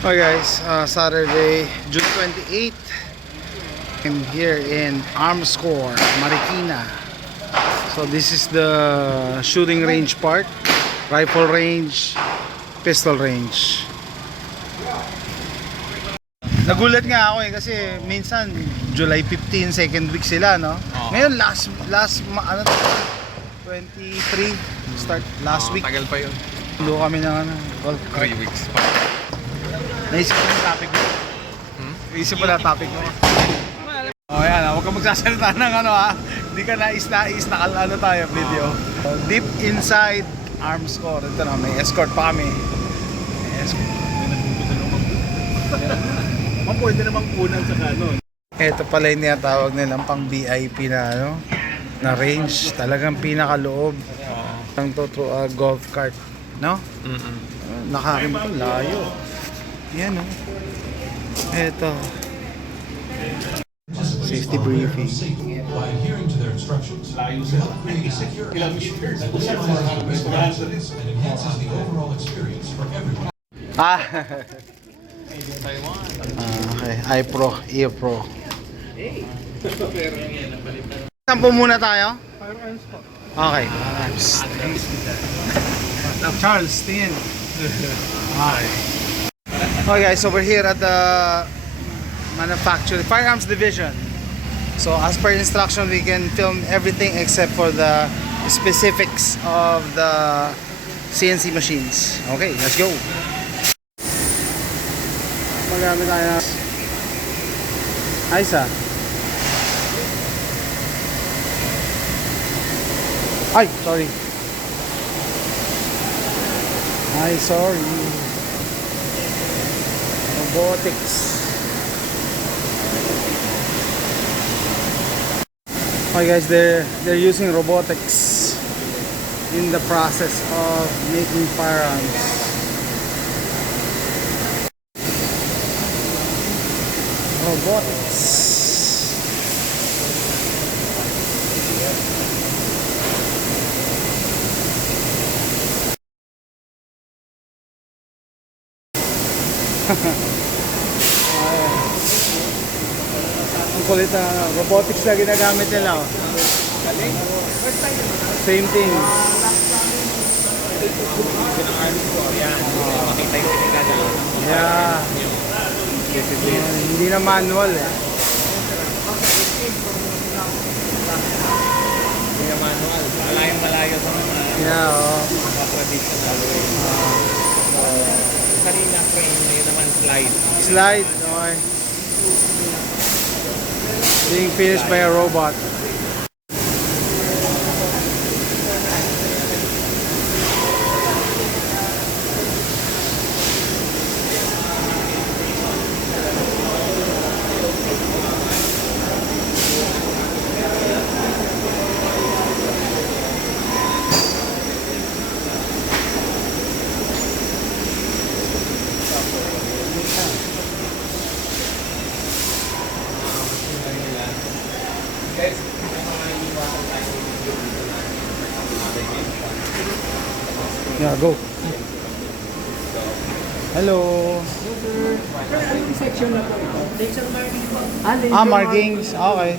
Hi guys, Saturday, June 28th. I'm here in Armscor, Marikina. So this is the shooting range part, rifle range, pistol range. Nagulat nga ako kasi minsan July 15 second week sila, no? Ngayon ano 23 start last week. Tagal pa yun. Dulo kami ng golf 3 weeks pa. Naisip ko yung topic mo. Naisip mo na topic mo. Oh, yan. Huwag kang magsasalita ng hindi ka nais-nais na ano tayo video. Deep inside Armscor. Ito na, may escort pa kami. May escort. Pwede namang kunan sa kanon. Ito pala yung tinatawag nilang pang VIP na na range. Talagang pinakaloob. Ang golf cart. No? Nakakimot layo. Yan o. Eto. Safety briefing. By adhering to their instructions, we help create a secure atmosphere that minimizes risk of accidents and enhances the overall experience for everyone. Okay, iPro, earpro. Sampo muna tayo? Okay. Charles, tingin. Hi. Okay guys, so we're here at the firearms division. So as per instruction, we can film everything except for the specifics of the CNC machines. Okay, let's go. Magamit tayo. Aisa. Ay, sorry. Ay, sorry. Robotics. Okay guys, they're using robotics in the process of making firearms. Robotics. Ang kulit na robotics na ginagamit nila. Same thing. Yeah. Hindi na manual eh. Hindi na manual. Malayo sa mga traditional way. Kanina frame, ngayon naman slide. Slide, okay. Being finished by a robot. Yeah, go. Hello. Section na po. Section marking. Markings. Okay.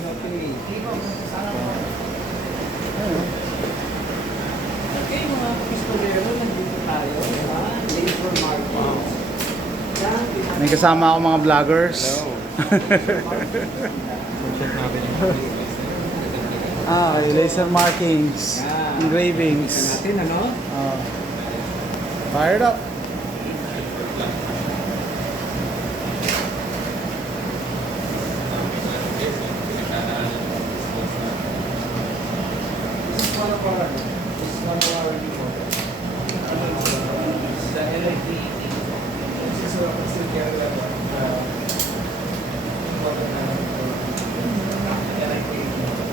Okay, mga pistolero, nandito tayo. Laser marking. May kasama ako mga vloggers. Okay, laser markings, engravings. Natin, ano? Fired up.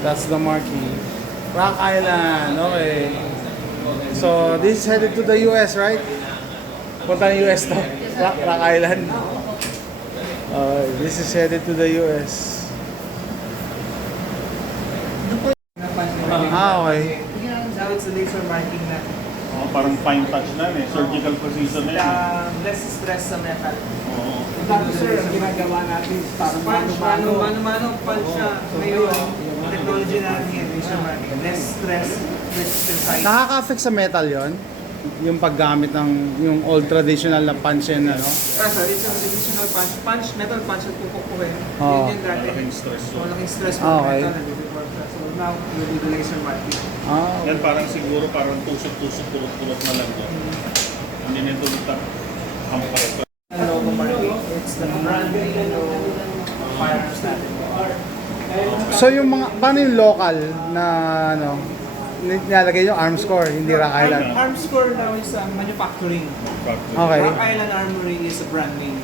That's the marquee. Rock Island, okay. So this is headed to the US, right? Punta ng US to. Rock Island. This is headed to the US. Okay. Now it's the laser marking na. parang fine touch na eh. Surgical precision na yan. Less stress sa metal. Oo. Dati sir, ang ginagawa natin is parang Mano punch siya. Ngayon, technology natin yun, laser marking. Less stress, less precise. Nakaka-affect sa metal yon yung paggamit ng yung old traditional na punch and ano. Sorry, it's a traditional punch. Metal punch at pupukuhin. Oo. Yun yung dati. Malaking stress yun. Malaking stress Ah, for okay. metal. nag-report siya. So now, we do the laser marking. Ah, Yan parang siguro parang tusok-tusok, pulot-pulot na lang yun. Hindi nito lutak ang pareto. Logo marking. It's the branding of firearms natin. so yung mga paano yung local na ano nilalagay yung arms core, hindi Rock Island. Arms Core now is manufacturing. Okay. Rock Island Armory is a brand name.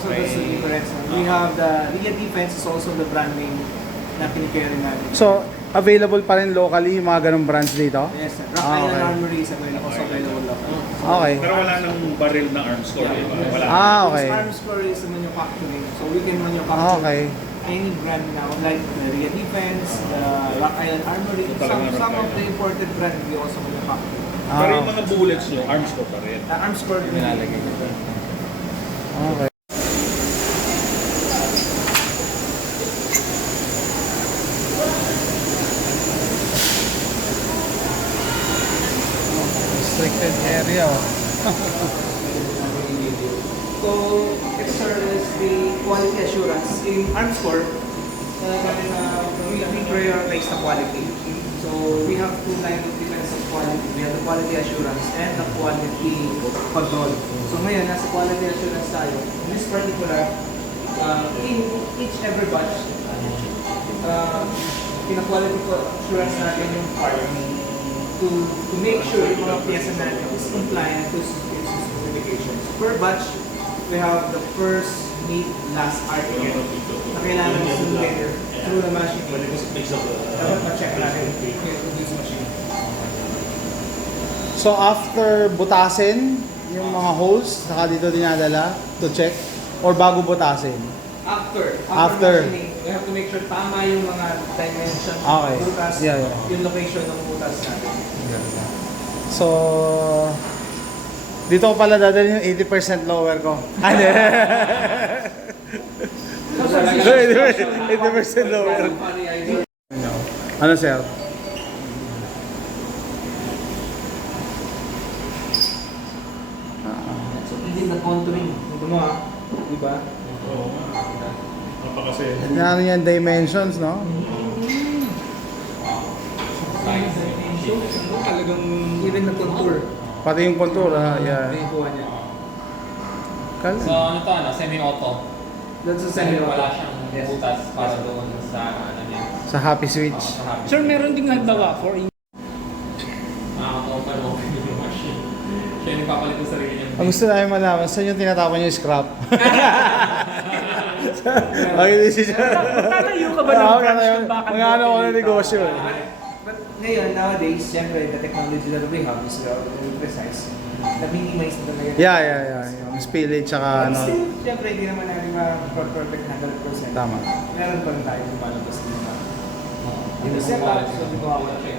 So that's the difference. We have the Liga Defense is also the brand name na kinikerry natin. So, available pa rin locally yung mga ganong brands dito? Yes, sir. Rock Ah, Island okay. Armory is also available local. Okay. Pero wala nang baril na arms core, di ba? Wala. Ah, okay. This Arms Core is manufacturing. So we can manufacture Okay. any brand now, like the Liga Defense, the Rock Island Armory. Talagang Rock Some of Island. the imported brands we also manufacture. Pero yung Ah, mga bullets nyo, arms core pa rin. The Arms Core Nilalagay ko. okay. Restricted area. So, ito sir is the quality assurance in Arms Corps. We prioritize the quality. So, we have two lines of defense of quality. We have the quality assurance and the quality control. So, ngayon, nasa quality assurance tayo. In this particular, in each every batch, pina-quality assurance natin yung part to make sure yung mga piyesa natin is compliant to its specifications. Per batch, we have the first, mid, last article na kailangan sundin through the machine. Dapat ma-check natin yung use machine. So after butasin yung mga holes, saka dito dinadala to check or bago butasin? After After. machining, we have to make sure tama yung mga dimension Okay. ng butas, Yeah, yeah. yung location ng butas natin. So dito ko pala dadalhin yung 80% lower ko. Ano? 80% lower. Ano sir? So, hindi na contouring. Ito mo ha, di ba? Oo. Napakasaya. Ano yan dimensions, no? Talagang even na contour. Pati yung contour, yeah. Nakuha niya. So ano to, semi-auto. That's a Kasi semi wala siyang butas para doon sa ano niya. Sa happy switch. Sa happy. Sir, meron ding halimbawa for Nakaka-open yung machine. Siya yung papalit ng sarili niya. Ang gusto namin malaman, saan yung tinatapon yung scrap? Okay, this is Tatayo ka ba ng branch ng bakal? Mga ano ko na negosyo eh. But ngayon, nowadays, siyempre, the technology that we have is very precise. Na-minimize na talaga. Yeah. Yung spillage tsaka But ano. still, siyempre, hindi naman natin ma-perfect 100%. Tama. Meron pa rin tayo lumalabas dito. Yung The setup, so di ba, 100%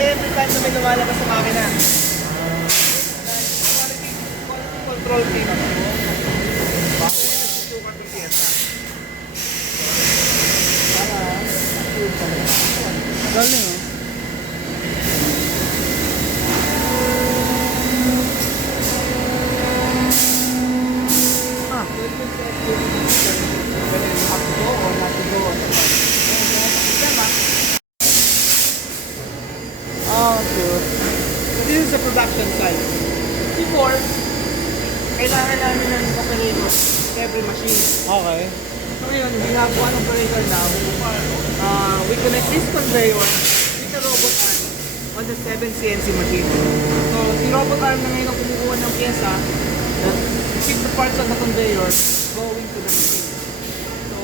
every time na may lumalabas sa makina. Quality control team. Bago na nagsusukat ng piyesa. Galing oh. Sure. So this is the production side. Before, kailangan namin ng operator every machine. Okay. So ngayon, we have one operator now. We connect this conveyor with the robot arm on the 7 CNC machine. So, the robot arm na ngayon ang kumukuha ng pyesa, keep the parts on the conveyor going to the machine. So,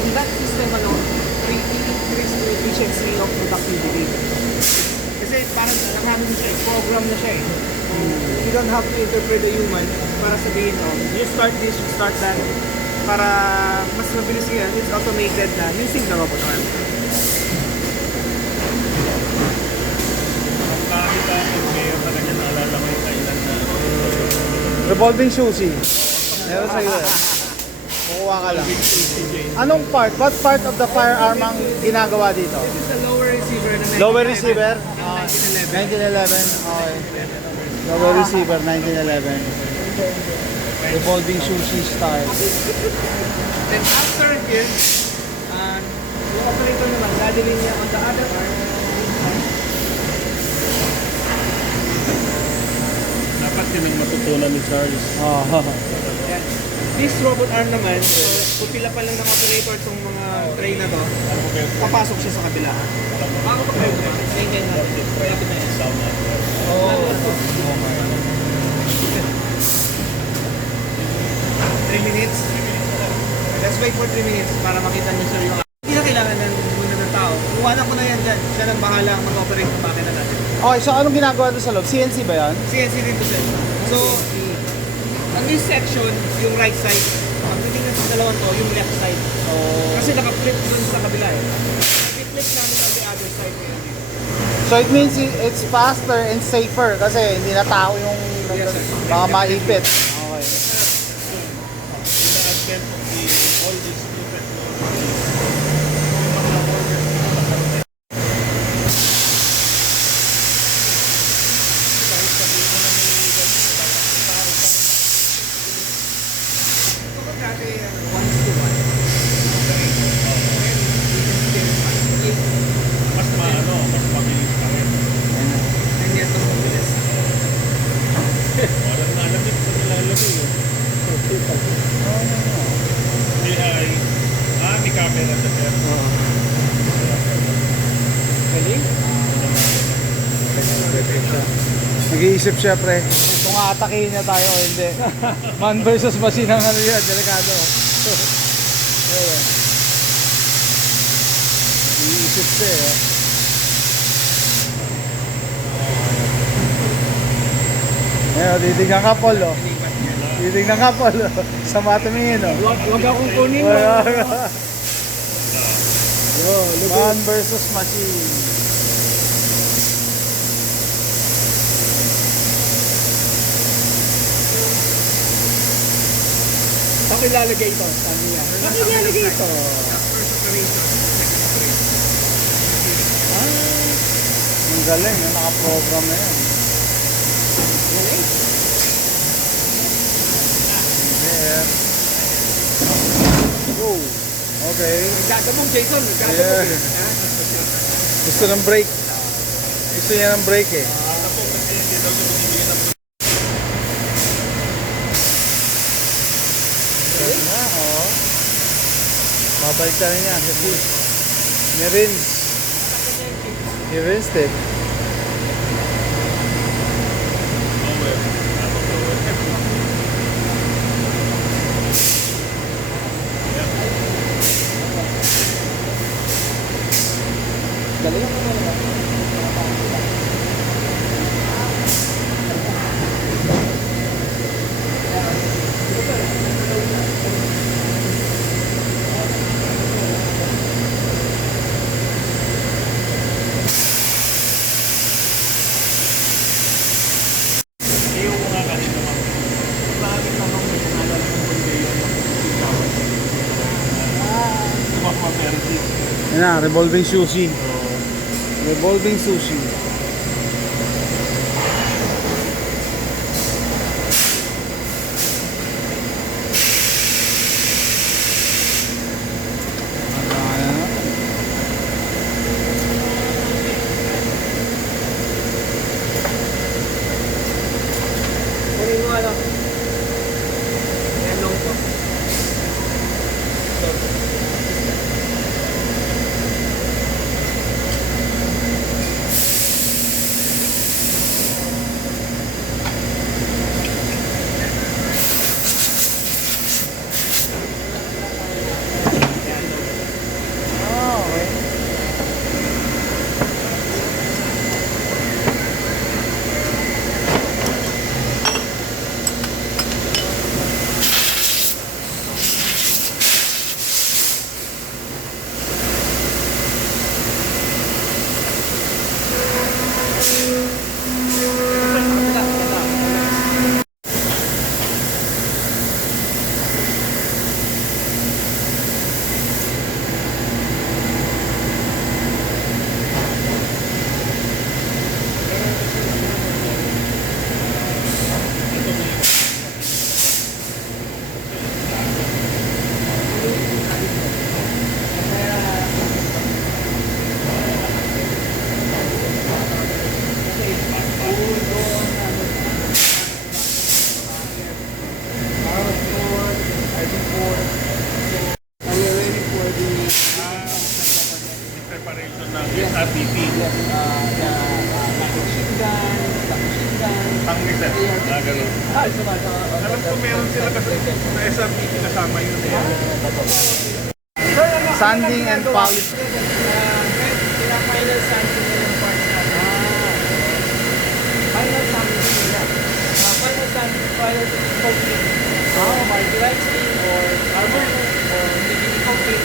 in that system alone, we increase the efficiency of productivity. Kasi parang nakano na siya, program na siya eh. So, you don't have to interpret the human para sabihin, oh, you start this, you start that. Para mas mabilis yan, it's automated na using the robot arm. kaya talaga naalala ko yung kailan na. Revolving sushi. Meron sa'yo eh. Kukuha ka lang. Anong part? What part of the firearm ang ginagawa dito? This is the lower receiver na Lower receiver? 1911. 1911. Okay. Lower receiver, 1911. Revolving sushi style. Then after here, yung operator naman, dadalhin niya on the other arm. Dapat yun ang matutunan ni Charles. Oh. Yan. This robot arm naman, so pupila pa lang ng operator itong mga tray na to, papasok siya sa kabila. Ako pa kayo naman, maintain natin. Malapit na yan. Oh. 3 minutes. Let's wait for 3 minutes para makita niyo sir yung... Hindi na kailangan ng muna ng tao. Iwanan ko na yan dyan. Siya nang bahala mag-operate ng makina natin. Okay, so anong ginagawa doon sa loob? CNC ba yan? CNC dito sir. So, ang this section, yung right side. Ang titingnan sa dalawang to, yung left side. Kasi naka-flip dun sa kabila eh. I-flip namin on the other side. So it means it's faster and safer kasi hindi na tao yung Yes, sir. baka maipit. Okay. In the advent of all these new technologies, Kapag dati, 1:1. mas mabilis pa rin. And yet, mas mabilis. Walang nalamit sa nilalagay yun. AI, may camera sa sir. Galing? Nag-iisip siya pre, kung aatakihin niya tayo o hindi. Man versus machine ang ano yan, delikado. Ayun. Nag-iisip siya eh. Ayun, titignan ka Paul oh. Titignan ka Paul oh. Sama tumingin oh. Huwag akong kunin mo. Man versus machine. Ako ilalagay ito, sabi niya. Ako ilalagay ito. First operation, second operation. Ang galing, naka-program na yan. Galing? Yeah. Go. Okay. Nagkagabong, Jason. Nagkagabong. Yeah. Gusto ng break. Gusto niya ng break eh. Yan na, oh. Babalik ka rin niya kasi ni-rinse. I-rinse it. Iyo ko nga kanina naman. Bakit naman may pangalan ng conveyor na pupusigawan? Diba ma-verdi? Yan na, revolving sushi. Revolving sushi. Kunin mo ano. Yan long po. Ganun. Alam ko meron sila kasi sa SRPT kasama yun eh. Sanding and polish. Final sanding na yung parts natin. Final sanding nila. Final sanding, final coating. Marginalizing or armor or PVD coating.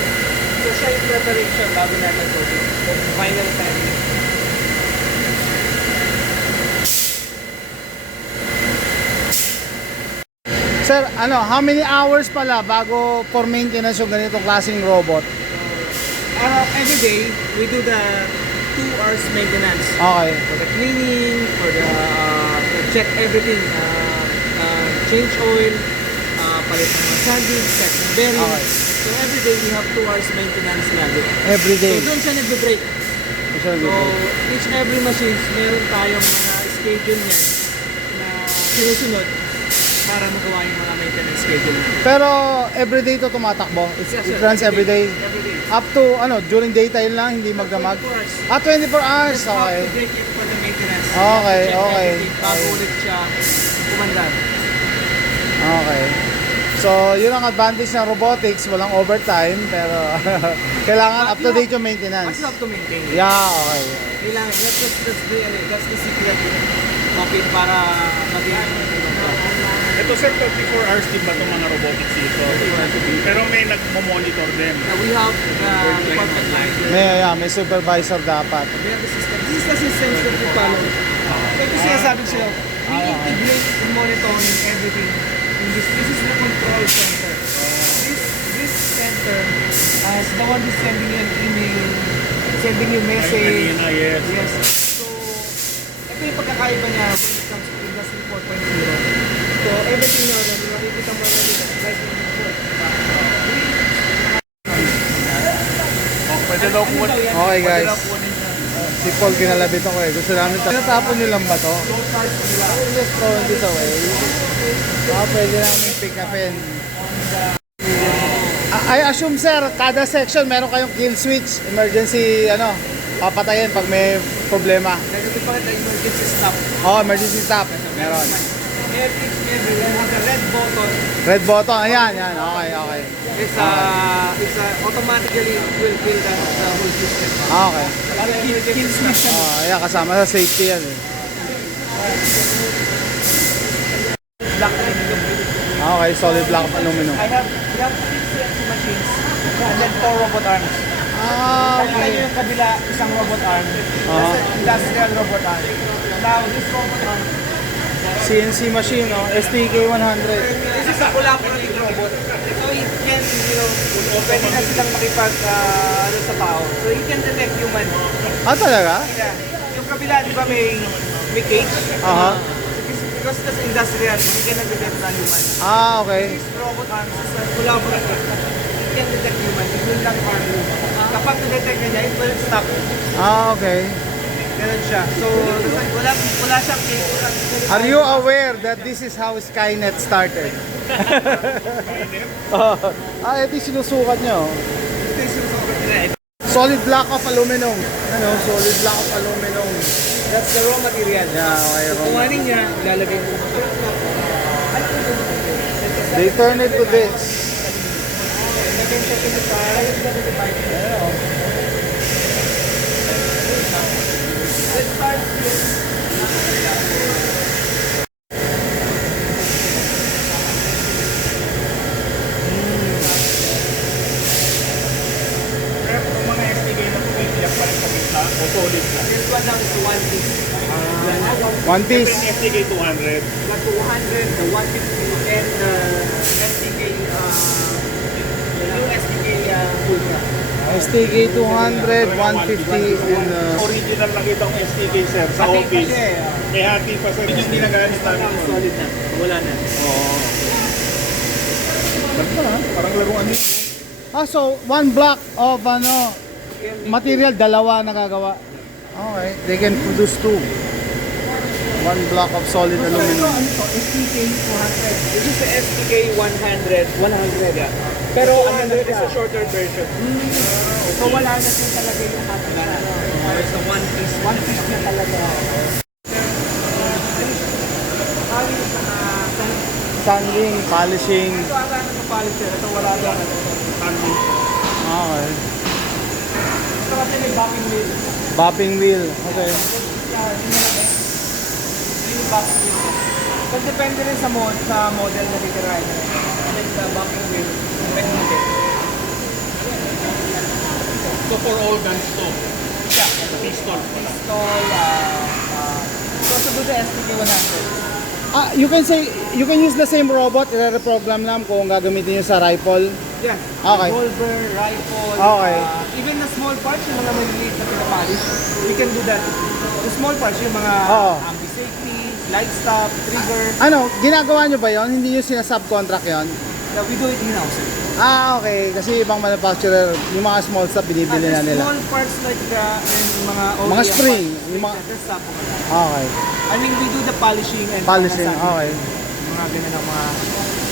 So siya yung preparation bago natin coating. Final sanding. Sir, how many hours pala bago for maintenance yung ganitong klaseng robot? Every day, we do the 2 hours maintenance. Okay. For the cleaning, for the check everything, change oil, palit ng mga sanding, check ng bearing. Okay. So every day we have 2 hours maintenance lagi. Every day. So doon siya nagbe-break. So each every machine, meron tayong mga schedule niyan na sinusunod para magawa yung mga maintenance schedule. Pero everyday to tumatakbo? It runs everyday? Every day. Up to, during daytime lang, hindi magdamag? 24 hours. 24 hours, Just have okay. to break it for the maintenance. Okay, Check okay. everything bago ulit siya kumandar. Okay. So, yun ang advantage ng robotics, walang overtime, pero kailangan up to date yung But maintenance. you have to maintain it. Yeah, okay. Kailangan, that's the secret of it para maging Ito sir, 24 hours din ba itong mga robotics dito? Pero may nagmo-monitor din. We have department manager. May supervisor dapat. We have the system. This is the systems that we follow. So ito sinasabi ko sa'yo, we integrate in monitoring everything. This is the control center. This center is the one who's sending you an email, sending you message. Kanina, yes. Yes. So, ito yung pagkakaiba niya when it comes to Industry 4.0. So, everything na makikita mo na dito, like in Pwede daw po. Okay guys. Si Paul kinalabit ako eh. Gusto namin ito. Tinatapon niyo lang ba to? Just throw this away. Pwede namin pick upin. I assume sir, kada section meron kayong kill switch, emergency papatayin pag may problema. Ganito pa kita emergency stop. Emergency stop. Meron. Everywhere has a red button. Red button, ayan. Okay. It's automatically will kill the whole system. Okay. Kill switch siya. Ayan, kasama sa safety yan eh. Black line yung Okay, solid block of aluminum. we have 6 CNC machines and then 4 robot arms. Nakita Okay. nyo yung kabila, isang robot arm. That's an industrial robot arm. Now, this robot arm, CNC machine, STK 100. this is a collaborative robot. So, it can, pwede na silang makipag sa tao. So, it can detect human. Talaga? Yeah. Yung kabila, di ba may cage? Because that's industrial, you cannot detect na human. Okay. This robot arm is a collaborative. It can detect human. It will not harm you. Kapag na-detect niya, it will stop. Okay. Ganun siya. So, wala siyang cage. Are you aware that this is how Skynet started? Ito yung sinusukat nyo. Ito yung susukat nila. Solid block of aluminum. Solid block of aluminum. That's the raw material. Yeah, okay. So, kumanin niya, ilalagay mo. They turn it to this. Let's start here. Pero itong mga STK na pumitiyak pa rin sa gitna, o solid na. This one now is the 1 piece. One Ito piece. yung STK 200. The 200, the 150, and the STK, yung STK full niya. STK 200, 150, and Original lang itong STK sir sa Hati pa office. siya eh. May hati pa sir. Yung ginagamit namin. Solid na. Wala na. Parang laruan din. so one block of material, dalawa nagagawa. Okay, they can produce 2. One block of solid aluminum. STK 200. This is the STK 100. 100, yeah. Pero 100 is a shorter version. So wala na siya talaga yung hot na. It's a one piece. One piece na talaga. sanding, polishing. Ito ata ng polisher. Ito wala lang. Sanding. Okay. Ito kasi may backing wheel. Bopping wheel. Okay. Yung backing wheel. So, depende rin sa model na titirahin. Like the backing wheel. Depende din. So for all guns to, Yeah. pistol. Pistol, so do the STK-100. You can use the same robot, i-reprogram lang kung gagamitin nyo sa rifle. Yeah. Okay. Revolver, rifle, Okay. even the small parts, yung mga maliliit na pinapolish, we can do that. The small parts, yung mga Oo. ambi-safety, light stop, trigger, Ano, ginagawa nyo ba yon? Hindi nyo sinasubcontract yon? we do it in-house. Okay. Kasi ibang manufacturer, yung mga small stuff, binibili na nila. Small parts like the mga OEM Mga spring, parts, yung mga- that's stop. Okay. I mean, we do the polishing and Polishing, mga okay. mga ganun ang mga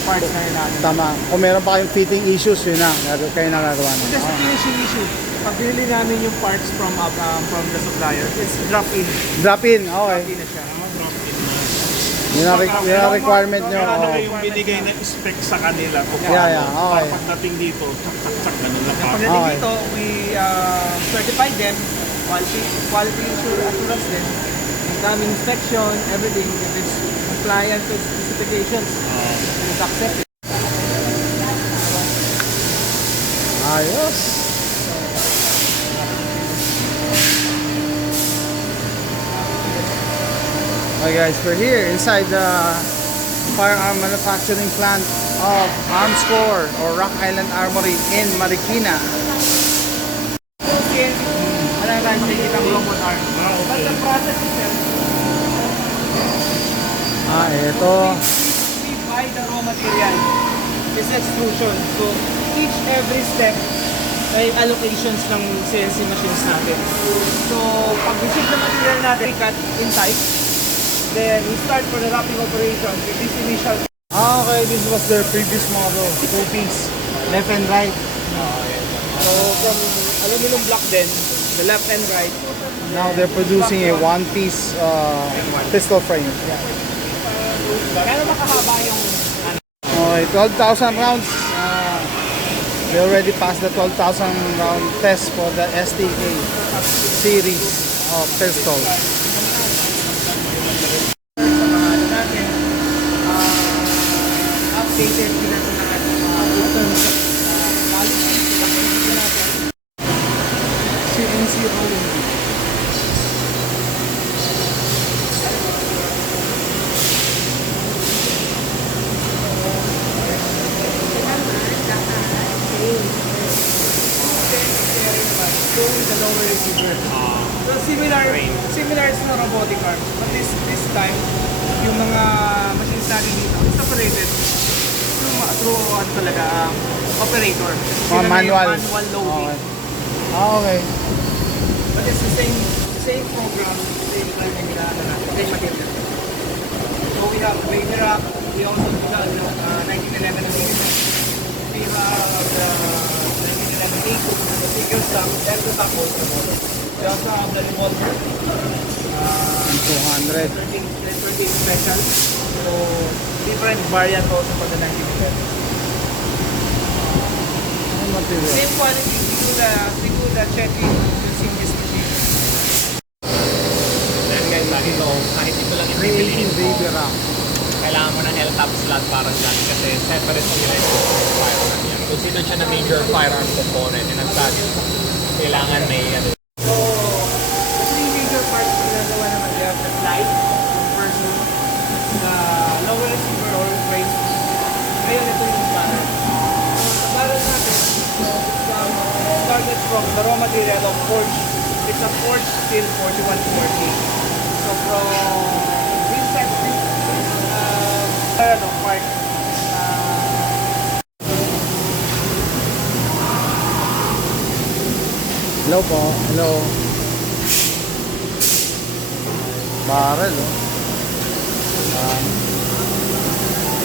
parts na yun natin. Tama. Kung meron pa kayong fitting issues, yun na. Kayo nagagawa na. That's the finishing issue. Pag binili namin yung parts from the supplier, it's drop-in. Drop in, okay. Drop-in na siya. Yun ang requirement nyo. Kaya ano Oo. yung binigay na spec sa kanila kung Yeah, okay. pagdating dito, tsak-tsak ganun lang. Pagdating Okay. dito, we certify them, quality assurance din, ang daming inspection, everything, if it's compliant with specifications, it's accepted. Ayos. Okay guys, we're here inside the firearm manufacturing plant of Armscore or Rock Island Armory in Marikina. CNC, wala tayong makikita ang robot arm. But the process is Ito. we buy the raw material. This extrusion. So, every step may allocations ng CNC machines natin. So, pag receive the material natin, cut in type. Then, we start for the wrapping operation with this initial. Okay, this was their previous model. Two-piece, left and right. So, from aluminum block then, the left and right. Now they're producing a one-piece pistol frame. Kaya makahaba yung Okay, 12,000 rounds. They already passed the 12,000 round test for the STK series of pistol. natin, updated sila sa ating policy, activity natin. CNC rolling. Showing the lower receiver. So similar sa robotic arms. But this time, yung mga machines natin dito, it's operated through ano talaga, operator. Sila na yung Manual. manual loading. Okay. But it's the same program, same learning na natin, same material. So we have Baby Rock, we also do the 1911 series. We have the 1911 A2, the figures lang, then the top also. We also have the revolver, 200. 13 special. So different variant also for the 1911. Material. Same quality, we do the checking using this machine. Then guys, kahit ito lang yung Creating bibilihin mo, baby rock. kailangan mo ng L-top slot para dyan kasi separate sila yung firearm yan. Consider siya na major firearm component and ang sagit, kailangan may ano. So, the three major parts na nagawa naman, they have the slide, yung person, the lower receiver or frame. Ngayon, ito yung barrel. So, sa barrel natin, started from the raw material of forge. It's a forged steel 4140. So, from inside this barrel of part, Hello po. Hello. Barrel, oh.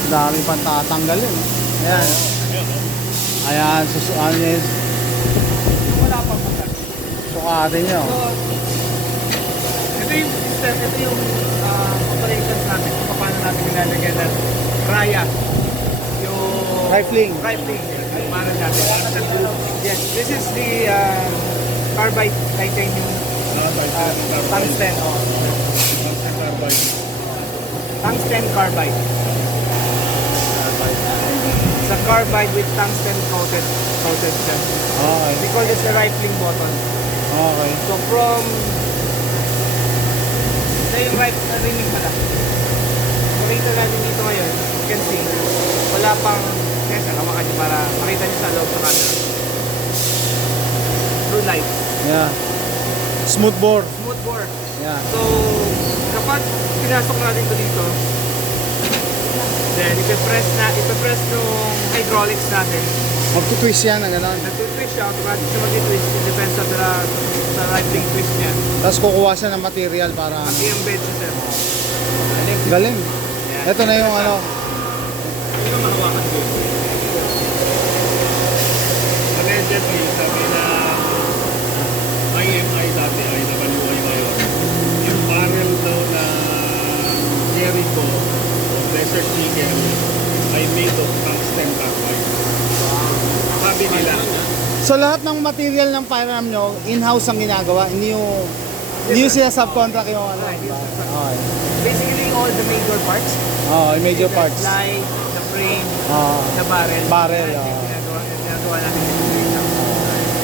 Dami pang tatanggalin. Ayan. Ayan, susuan niya yun. wala pa po. Sukatin niyo. So, ito yung system, ito yung operations natin kung paano natin nilalagyan ng raya Rifling. Rifling. Para natin. Yes, this is the carbide titanium tungsten. Tungsten carbide. It's a carbide with tungsten coated siya. Okay. We call this the rifling button. Okay. So from ito yung ring pala. Makita natin dito ngayon, you can see, wala pang kesa, kawakan nyo para makita nyo sa loob ng camera. True light. Yeah. Smooth bore. Smooth bore. Yeah. So, kapag pinasok natin ito dito, then ipe-press yung hydraulics natin. Magtutwist yan na gano'n. Nag-twist siya, automatic siya mag-twist. It depends sa rifling twist niya. Tapos kukuha siya ng material para... Mag-i-embed siya, sir. Galing. Ito na yung ano. Ano yung mahawakan ko? Allegedly, sabi na IMI dati, IWI ngayon, yung barrel daw na Jericho o Desert Eagle ay made of tungsten carbide. Sabi nila, So lahat ng material ng firearm nyo, in-house ang ginagawa. Hindi yung sila subcontract yung ano. Okay. Basically, all the major parts. Oh, yung major parts. The slide, the frame, Oh. the barrel. Barrel, Yan, oh. ginagawa natin dito.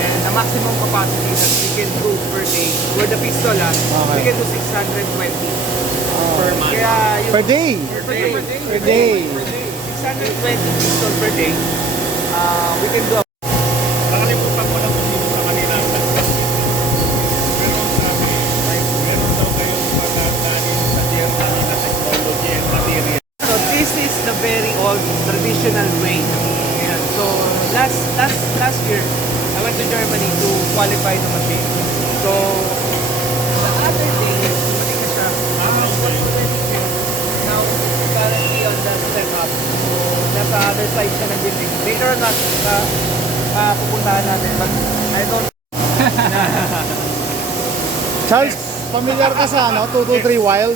And the maximum capacity that we can do per day, with the pistol, we can do 620 per month. Kaya yung Per day. Per day. 620 pistol per day, we can do nakalimutan ko na kung sino sa kanila. Pero sabi, meron daw kayong mga galing sa Germany na technology and material. So this is the very old traditional way. Ayan. So last year, I went to Germany to qualify the machine. So the other day, dumating na siya. Now currently on the setup. So nasa other side siya ng building. Later on pupuntahan natin. But I don't. Charles, familiar ka sa ano? 223 Wild?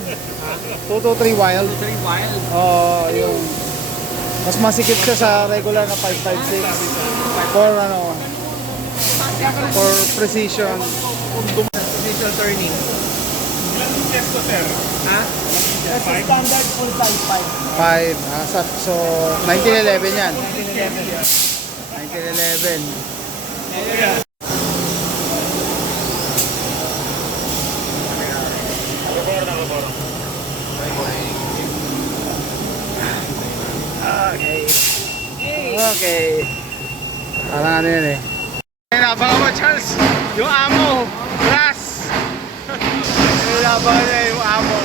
223 Wild? Very wild. Oo, yung... Mas masikip siya sa regular na 556. For ano... For precision. Precision turning. Ilan yung test ko, sir? Ha? That's a standard full size 5. 5. So, 1911 yan. 1911. 1911. Okay. Parang ano yan eh. Nabangan mo, Charles, yung amo, glass. Nabangan niya yung amo.